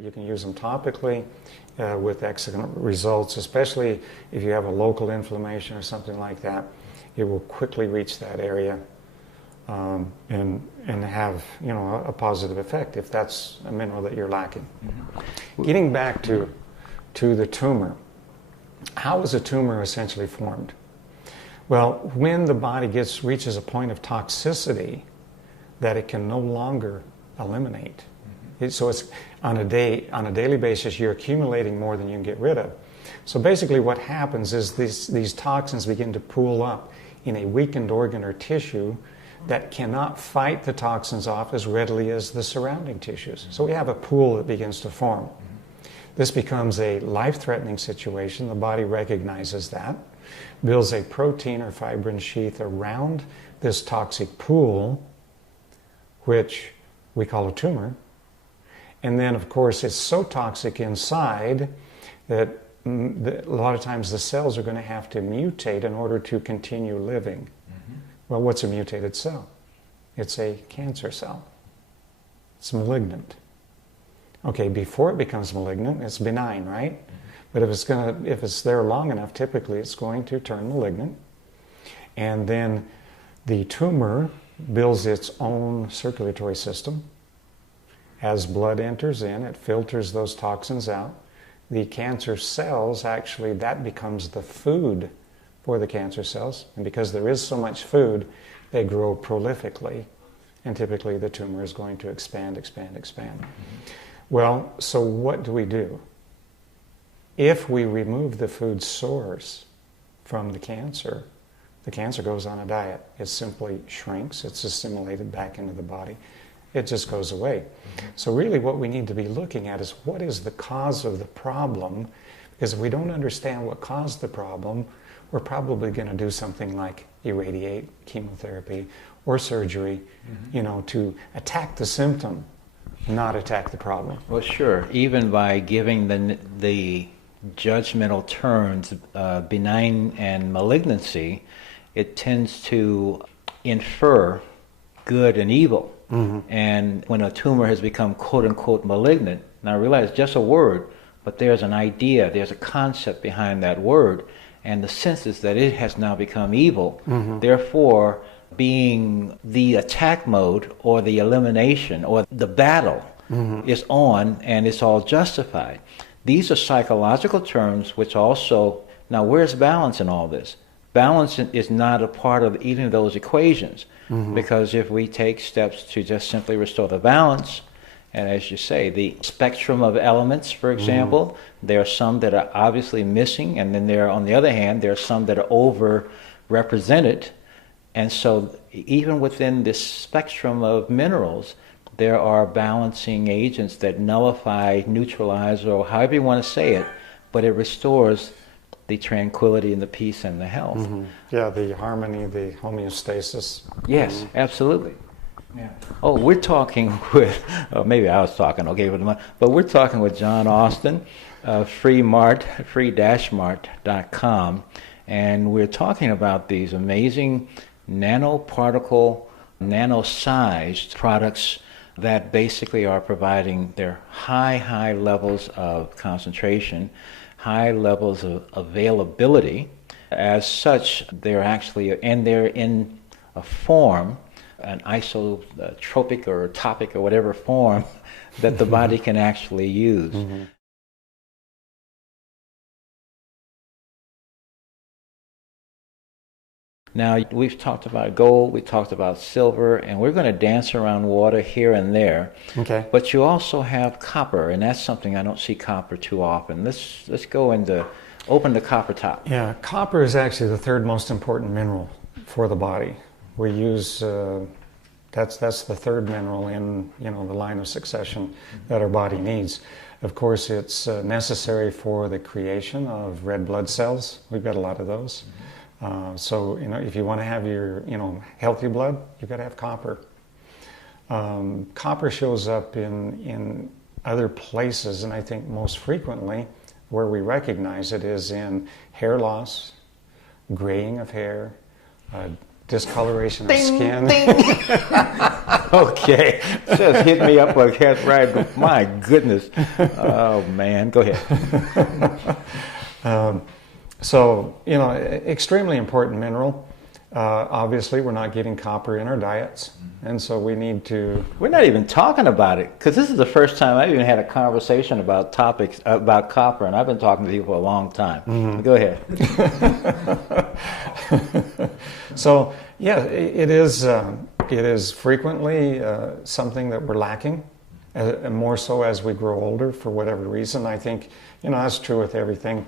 You can use them topically with excellent results, especially if you have a local inflammation or something like that. It will quickly reach that area and have a positive effect if that's a mineral that you're lacking. Mm-hmm. Getting back to the tumor, how is a tumor essentially formed? Well, when the body reaches a point of toxicity that it can no longer eliminate. So it's on a daily basis, you're accumulating more than you can get rid of. So basically what happens is these toxins begin to pool up in a weakened organ or tissue that cannot fight the toxins off as readily as the surrounding tissues. So we have a pool that begins to form. This becomes a life-threatening situation. The body recognizes that, builds a protein or fibrin sheath around this toxic pool, which we call a tumor. And then, of course, it's so toxic inside that a lot of times the cells are going to have to mutate in order to continue living. Mm-hmm. Well, what's a mutated cell? It's a cancer cell. It's malignant. Okay, before it becomes malignant, it's benign, right? Mm-hmm. But if it's there long enough, typically it's going to turn malignant. And then the tumor builds its own circulatory system. As blood enters in, it filters those toxins out. The cancer cells, actually, that becomes the food for the cancer cells. And because there is so much food, they grow prolifically. And typically the tumor is going to expand, expand, expand. Mm-hmm. Well, so what do we do? If we remove the food source from the cancer goes on a diet. It simply shrinks. It's assimilated back into the body. It just goes away. Mm-hmm. So really what we need to be looking at is what is the cause of the problem? Because if we don't understand what caused the problem, we're probably going to do something like irradiate, chemotherapy, or surgery, mm-hmm. To attack the symptom, not attack the problem. Well, sure. Even by giving the judgmental terms benign and malignancy, it tends to infer good and evil. Mm-hmm. And when a tumor has become quote-unquote malignant, now I realize it's just a word, but there's an idea, there's a concept behind that word, and the sense is that it has now become evil. Mm-hmm. Therefore, being the attack mode or the elimination or the battle mm-hmm. is on, and it's all justified. These are psychological terms which also, now where's balance in all this? Balance is not a part of either of those equations, mm-hmm. because if we take steps to just simply restore the balance, and as you say, the spectrum of elements, for example, mm-hmm. there are some that are obviously missing, and then on the other hand, there are some that are overrepresented, and so even within this spectrum of minerals, there are balancing agents that nullify, neutralize, or however you want to say it, but it restores the tranquility and the peace and the health. Mm-hmm. Yeah, the harmony, the homeostasis. Yes, mm-hmm. absolutely. Yeah. Oh, we're talking with, maybe I was talking, okay, but we're talking with John Austin, free-mart.com, and we're talking about these amazing nanoparticle, nano-sized products that basically are providing their high levels of concentration, high levels of availability. As such, they're in a form, an isotropic or topic or whatever form that the body can actually use. Mm-hmm. Now, we've talked about gold, we talked about silver, and we're going to dance around water here and there. Okay. But you also have copper, and that's something I don't see copper too often. Let's go into open the copper top. Yeah, copper is actually the third most important mineral for the body. We use that's the third mineral in the line of succession that our body needs. Of course, it's necessary for the creation of red blood cells. We've got a lot of those. So if you want to have your healthy blood, you've got to have copper. Copper shows up in other places, and I think most frequently where we recognize it is in hair loss, graying of hair, discoloration of skin. Okay, just hit me up like that, right? My goodness. Oh man, go ahead. So, extremely important mineral. Obviously, we're not getting copper in our diets, and so we need to. We're not even talking about it because this is the first time I've even had a conversation about topics about copper, and I've been talking to you for a long time. Go ahead. So, yeah, it is frequently something that we're lacking, more so as we grow older for whatever reason. I think, that's true with everything.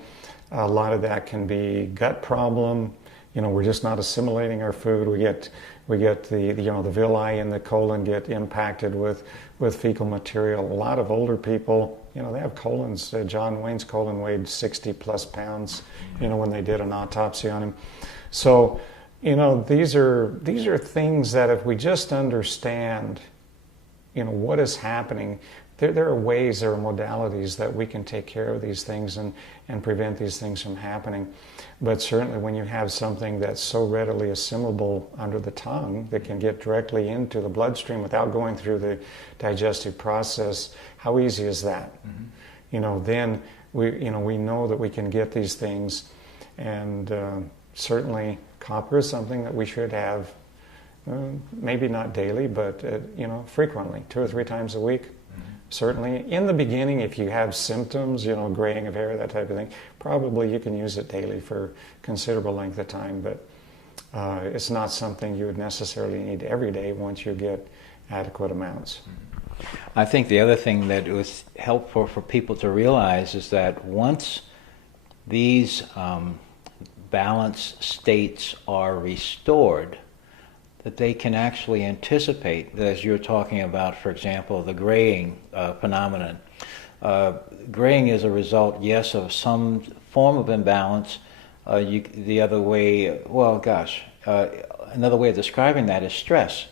A lot of that can be gut problem. We're just not assimilating our food. We get the villi in the colon get impacted with fecal material. A lot of older people, they have colons. John Wayne's colon weighed 60 plus pounds, when they did an autopsy on him. So, these are things that if we just understand, what is happening, there are ways, there are modalities that we can take care of these things and prevent these things from happening. But certainly when you have something that's so readily assimilable under the tongue that can get directly into the bloodstream without going through the digestive process, how easy is that? Then we know that we can get these things, and certainly copper is something that we should have, maybe not daily, but frequently, 2 or 3 times a week. Certainly, in the beginning, if you have symptoms, graying of hair, that type of thing, probably you can use it daily for considerable length of time, but it's not something you would necessarily need every day once you get adequate amounts. I think the other thing that was helpful for people to realize is that once these balance states are restored, that they can actually anticipate, as you're talking about, for example, the graying phenomenon. Graying is a result, yes, of some form of imbalance. The other way, another way of describing that is stress.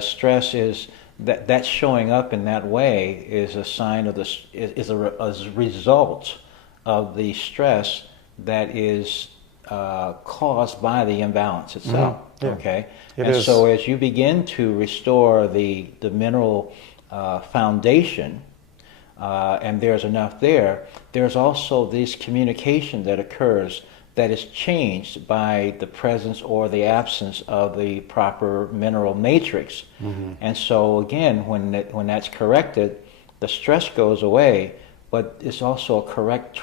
Stress is that showing up in that way is a sign of is a result of the stress that is caused by the imbalance itself. Yeah. Okay, so as you begin to restore the mineral foundation, and there's enough there, there's also this communication that occurs that is changed by the presence or the absence of the proper mineral matrix. And so again, when that's corrected, the stress goes away, but it's also a correct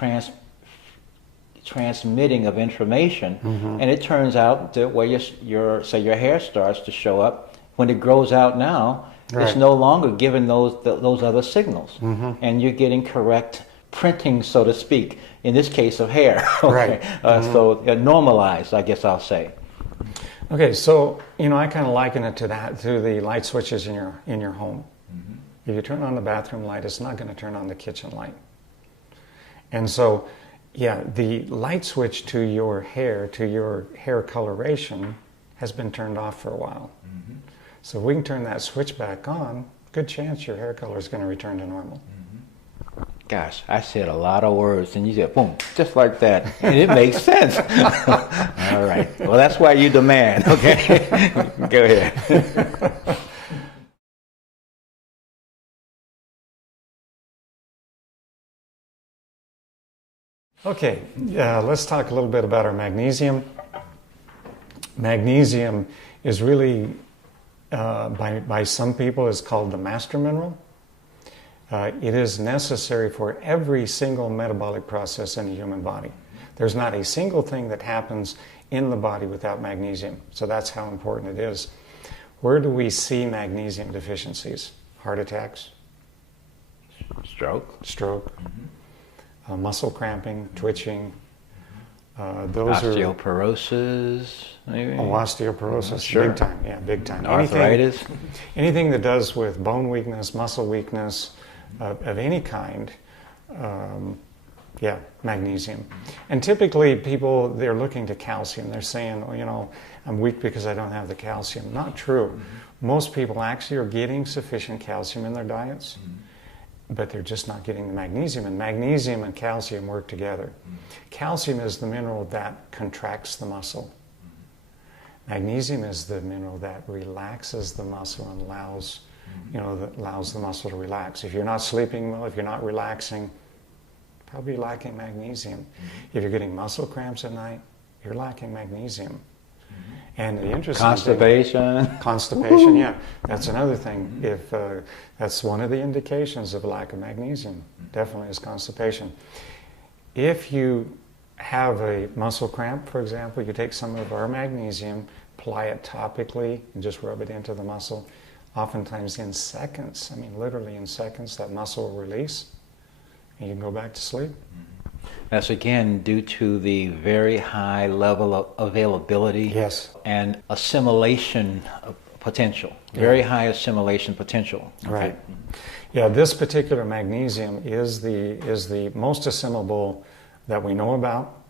transmitting of information, and it turns out that where your hair starts to show up, when it grows out now, it's no longer giving those other signals, and you're getting correct printing, so to speak, in this case of hair. Okay? So normalized, I guess I'll say. Okay, so I kind of liken it to the light switches in your home. If you turn on the bathroom light, it's not going to turn on the kitchen light. And so, yeah, the light switch to your hair coloration has been turned off for a while. So if we can turn that switch back on, good chance your hair color is going to return to normal. Gosh, I said a lot of words, and you said, boom, just like that. And it makes sense. All right. Well, that's why you're the man, okay? Go ahead. Okay, let's talk a little bit about our magnesium. Magnesium is really, by some people, is called the master mineral. It is necessary for every single metabolic process in the human body. There's not a single thing that happens in the body without magnesium. So that's how important it is. Where do we see magnesium deficiencies? Heart attacks? Stroke. Muscle cramping, twitching. Those osteoporosis, maybe? Osteoporosis, sure. Big time, yeah, big time. Arthritis? Anything that does with bone weakness, muscle weakness, of any kind, magnesium. And typically people, they're looking to calcium. They're saying, I'm weak because I don't have the calcium. Not true. Most people actually are getting sufficient calcium in their diets, but they're just not getting the magnesium. And magnesium and calcium work together. Calcium is the mineral that contracts the muscle. Magnesium is the mineral that relaxes the muscle and allows, that allows the muscle to relax. If you're not sleeping well, if you're not relaxing, probably lacking magnesium. If you're getting muscle cramps at night, you're lacking magnesium. And the interesting constipation, yeah, that's another thing. If that's one of the indications of lack of magnesium, definitely is constipation. If you have a muscle cramp, for example, you take some of our magnesium, apply it topically, and just rub it into the muscle. Oftentimes in seconds, literally in seconds, that muscle will release, and you can go back to sleep. That's again due to the very high level of availability and assimilation potential. Very high assimilation potential. Okay. Right. Yeah, this particular magnesium is the most assimilable that we know about,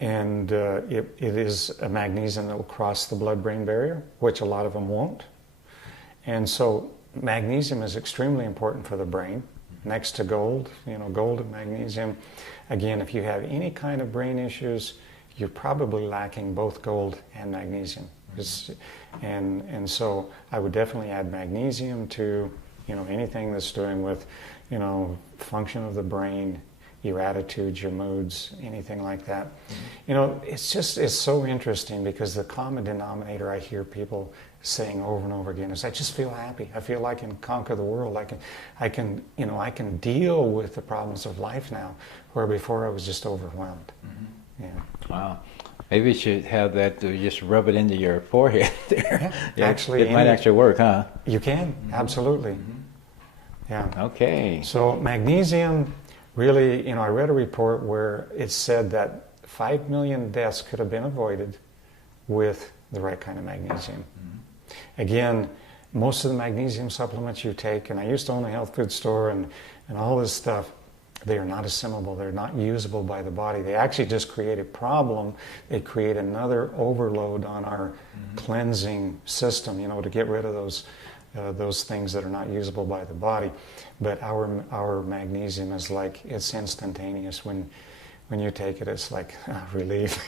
and it is a magnesium that will cross the blood-brain barrier, which a lot of them won't. And so magnesium is extremely important for the brain, next to gold, gold and magnesium. Again, if you have any kind of brain issues, you're probably lacking both gold and magnesium. And so I would definitely add magnesium to, anything that's doing with, function of the brain, your attitudes, your moods, anything like that. It's so interesting because the common denominator I hear saying over and over again is, I just feel happy. I feel I can conquer the world. I can deal with the problems of life now, where before I was just overwhelmed. Yeah. Wow. Maybe you should have that, just rub it into your forehead there. Yeah, actually, it might actually work, huh? You can, absolutely. Yeah. Okay. So magnesium, really, I read a report where it said that 5 million deaths could have been avoided with the right kind of magnesium. Again, most of the magnesium supplements you take, and I used to own a health food store and all this stuff, they are not assimilable. They're not usable by the body. They actually just create a problem. They create another overload on our cleansing system, to get rid of those things that are not usable by the body. But our magnesium is like, it's instantaneous. When you take it, it's like relief.